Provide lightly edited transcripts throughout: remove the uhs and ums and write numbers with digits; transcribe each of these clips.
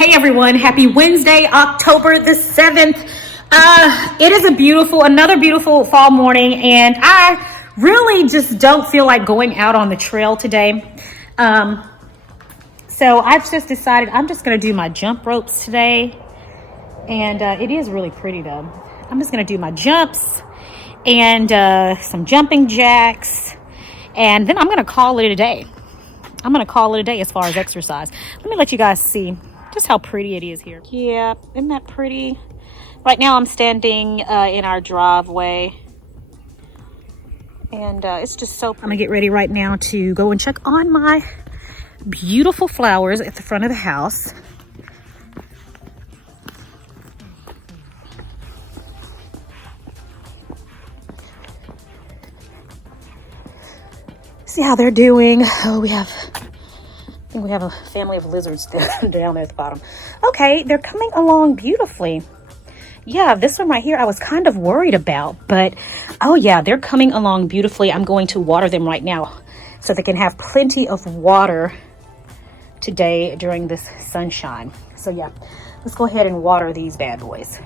Hey everyone, happy Wednesday, October the 7th. It is another beautiful fall morning, and I really just don't feel like going out on the trail today. So I've just decided I'm just gonna do my jump ropes today. And it is really pretty though. I'm just gonna do my jumps and some jumping jacks, and then I'm gonna call it a day. I'm gonna call it a day as far as exercise. Let me let you guys see just how pretty it is here. Yeah, isn't that pretty? Right now I'm standing in our driveway, and it's just so pretty. I'm gonna get ready right now to go and check on my beautiful flowers at the front of the house. See how they're doing. Oh, I think we have a family of lizards down there at the bottom. Okay, they're coming along beautifully. Yeah, this one right here I was kind of worried about, but oh yeah, they're coming along beautifully. I'm going to water them right now so they can have plenty of water today during this sunshine. So yeah, let's go ahead and water these bad boys.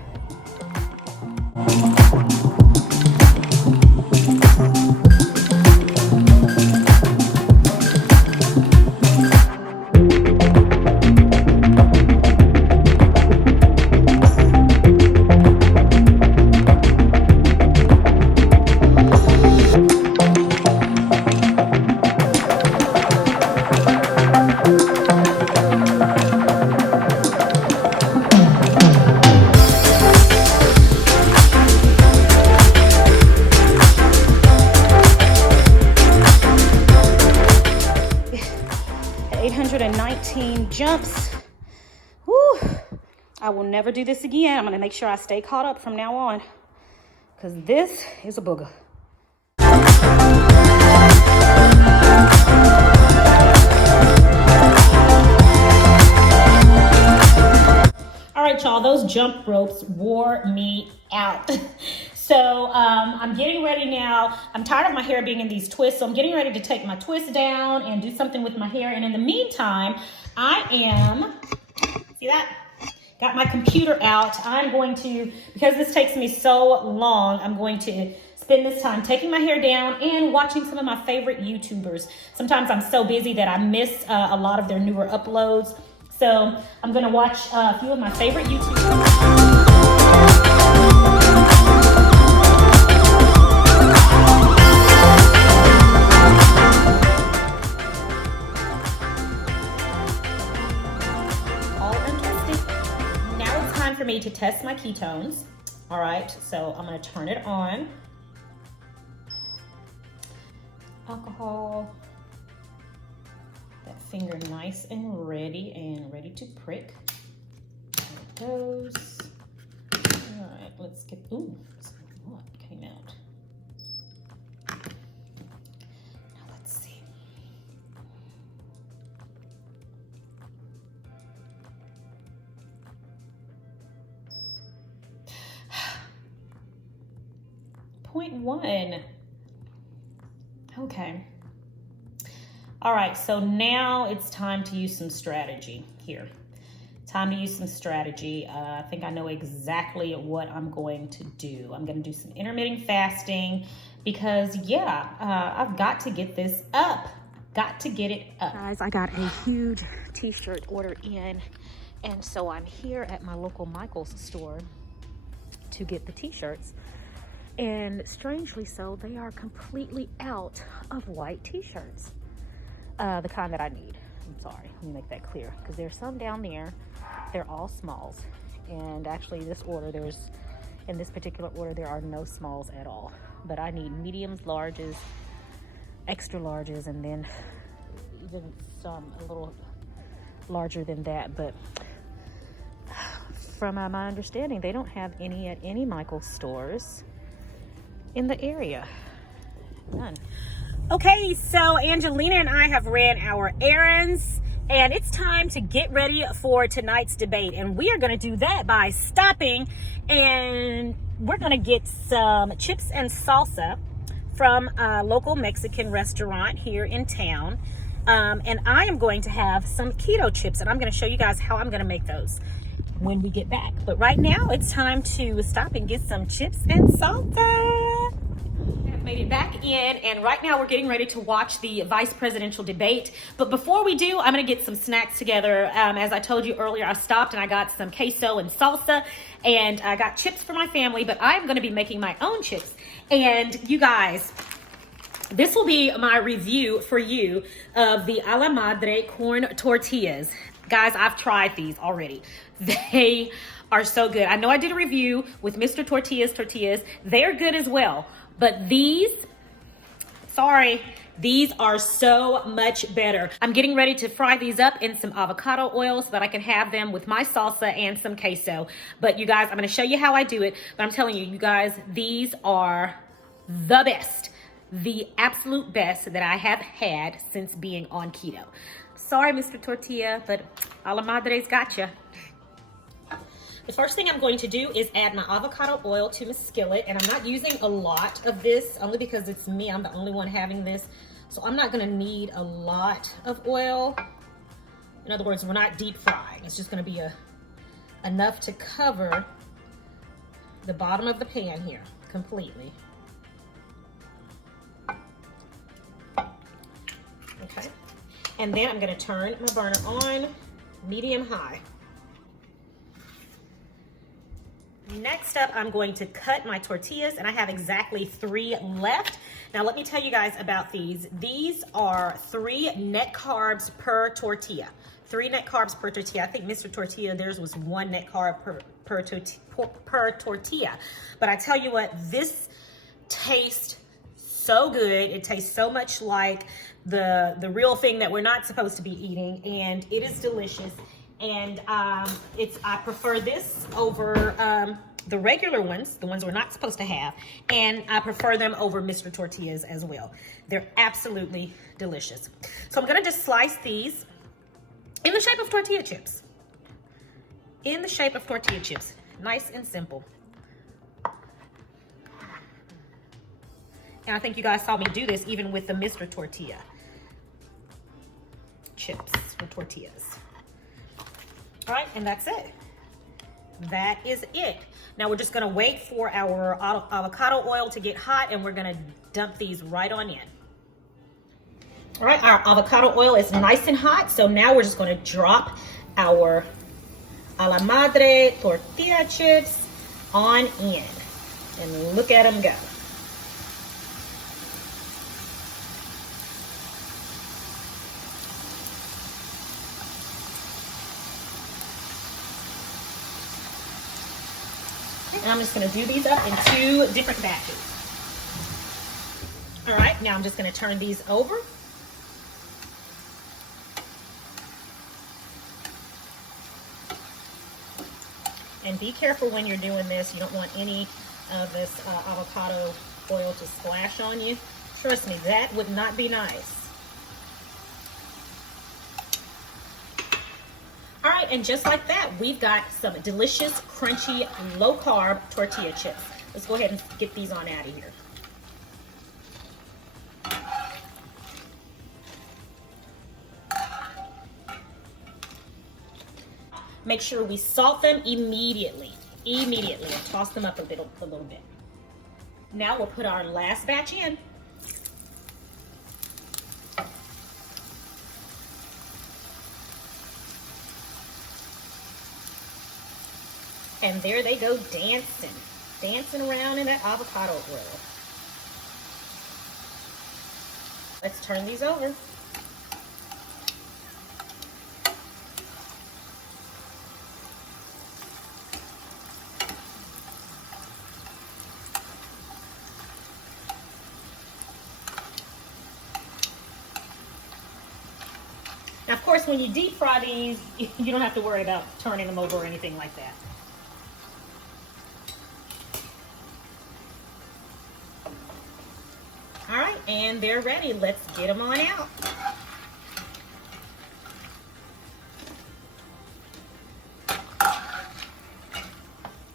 819 jumps. Whew. I will never do this again. I'm gonna make sure I stay caught up from now on, because this is a booger. All right, y'all, those jump ropes wore me out. So I'm getting ready now. I'm tired of my hair being in these twists, so I'm getting ready to take my twist down and do something with my hair. And in the meantime, I am, see that? Got my computer out. I'm going to, because this takes me so long, I'm going to spend this time taking my hair down and watching some of my favorite YouTubers. Sometimes I'm so busy that I miss a lot of their newer uploads. So I'm gonna watch a few of my favorite YouTubers. For me to test my ketones. All right, so I'm going to turn it on. Alcohol. That finger nice and ready to prick. There it goes. All right, let's get, ooh, what came out? Now let's see. .1. Okay. All right, so now it's time to use some strategy here. Time to use some strategy. I think I know exactly what I'm going to do. I'm going to do some intermittent fasting because, yeah, I've got to get this up. Got to get it up. Guys, I got a huge t-shirt order in, and so I'm here at my local Michael's store to get the t-shirts. And strangely so, they are completely out of white t-shirts. The kind that I need. I'm sorry, let me make that clear. Because there's some down there, they're all smalls. And actually in this particular order, there are no smalls at all. But I need mediums, larges, extra larges, and then even some a little larger than that. But from my understanding, they don't have any at any Michael's stores in the area. None. Okay, so Angelina and I have ran our errands, and it's time to get ready for tonight's debate. And we are going to do that by stopping, and we're going to get some chips and salsa from a local Mexican restaurant here in town. And I am going to have some keto chips, and I'm going to show you guys how I'm going to make those when we get back. But right now it's time to stop and get some chips and salsa. I've made it back in, and right now we're getting ready to watch the vice presidential debate. But before we do, I'm going to get some snacks together. As I told you earlier, I stopped and I got some queso and salsa, and I got chips for my family, but I'm going to be making my own chips. And you guys, this will be my review for you of the Ala Madre corn tortillas. Guys, I've tried these already. They are so good. I know I did a review with Mr. Tortillas tortillas. They're good as well. But these, sorry, these are so much better. I'm getting ready to fry these up in some avocado oil so that I can have them with my salsa and some queso. But you guys, I'm going to show you how I do it. But I'm telling you, you guys, these are the best. The absolute best that I have had since being on keto. Sorry, Mr. Tortilla, but Ala Madre's got you. The first thing I'm going to do is add my avocado oil to my skillet, and I'm not using a lot of this only because it's me. I'm the only one having this, so I'm not going to need a lot of oil. In other words, we're not deep frying. It's just going to be enough to cover the bottom of the pan here completely. Okay, and then I'm going to turn my burner on medium high. Next up, I'm going to cut my tortillas, and I have exactly 3 left. Now, let me tell you guys about these. These are 3 net carbs per tortilla. 3 net carbs per tortilla. I think Mr. Tortilla, theirs was 1 net carb per tortilla. But I tell you what, this tastes so good. It tastes so much like the real thing that we're not supposed to be eating, and it is delicious. And I prefer this over the regular ones, the ones we're not supposed to have, and I prefer them over Mr. Tortillas as well. They're absolutely delicious. So I'm gonna just slice these in the shape of tortilla chips. In the shape of tortilla chips, nice and simple. And I think you guys saw me do this even with the Mr. Tortilla chips or tortillas. All right, and that's it. That is it. Now we're just gonna wait for our avocado oil to get hot, and we're gonna dump these right on in. All right, our avocado oil is nice and hot, so now we're just gonna drop our Ala Madre Tortilla chips on in. And look at them go. And I'm just going to do these up in 2 different batches. All right, now I'm just going to turn these over. And be careful when you're doing this. You don't want any of this avocado oil to splash on you. Trust me, that would not be nice. All right, and just like that, we've got some delicious, crunchy, low-carb tortilla chips. Let's go ahead and get these on out of here. Make sure we salt them immediately, and toss them up a little bit. Now we'll put our last batch in. And there they go dancing around in that avocado oil. Let's turn these over. Now, of course, when you deep fry these, you don't have to worry about turning them over or anything like that. All right, and they're ready. Let's get them on out.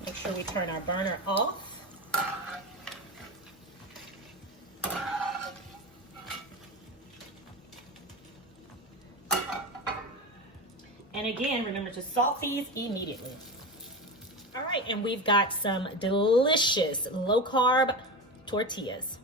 Make sure we turn our burner off. again, remember to salt these immediately. All right, and we've got some delicious low-carb tortillas.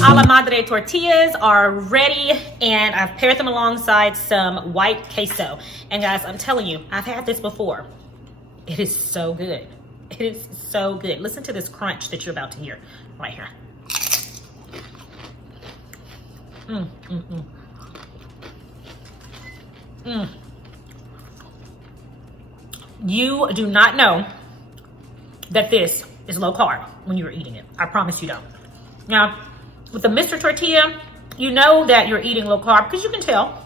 Ala Madre Tortillas are ready, and I've paired them alongside some white queso. And guys, I'm telling you, I've had this before. It is so good. It is so good. Listen to this crunch that you're about to hear right here. You do not know that this is low carb when you're eating it. I promise you don't. Now, with the Mr. Tortilla, you know that you're eating low carb because you can tell.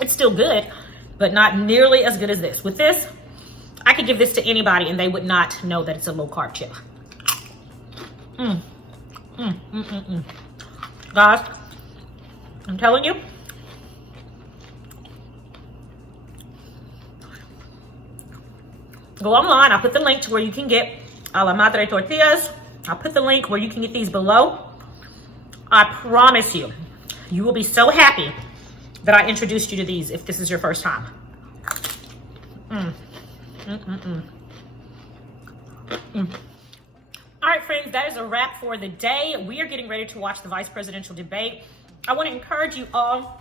It's still good, but not nearly as good as this. With this, I could give this to anybody and they would not know that it's a low carb chip. Guys, I'm telling you, go online. I'll put the link to where you can get Ala Madre Tortillas. I'll put the link where you can get these below. I promise you, you will be so happy that I introduced you to these if this is your first time. All right, friends, that is a wrap for the day. We are getting ready to watch the vice presidential debate. I want to encourage you all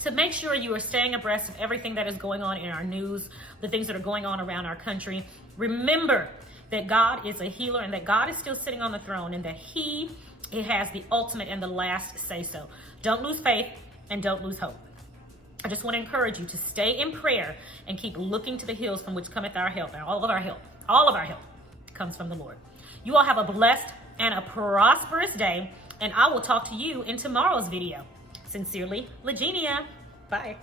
to make sure you are staying abreast of everything that is going on in our news, the things that are going on around our country. Remember that God is a healer and that God is still sitting on the throne and that He has the ultimate and the last say so. Don't lose faith and don't lose hope. I just want to encourage you to stay in prayer and keep looking to the hills from which cometh our help. And all of our help comes from the Lord. You all have a blessed and a prosperous day, and I will talk to you in tomorrow's video. Sincerely, Legenia. Bye.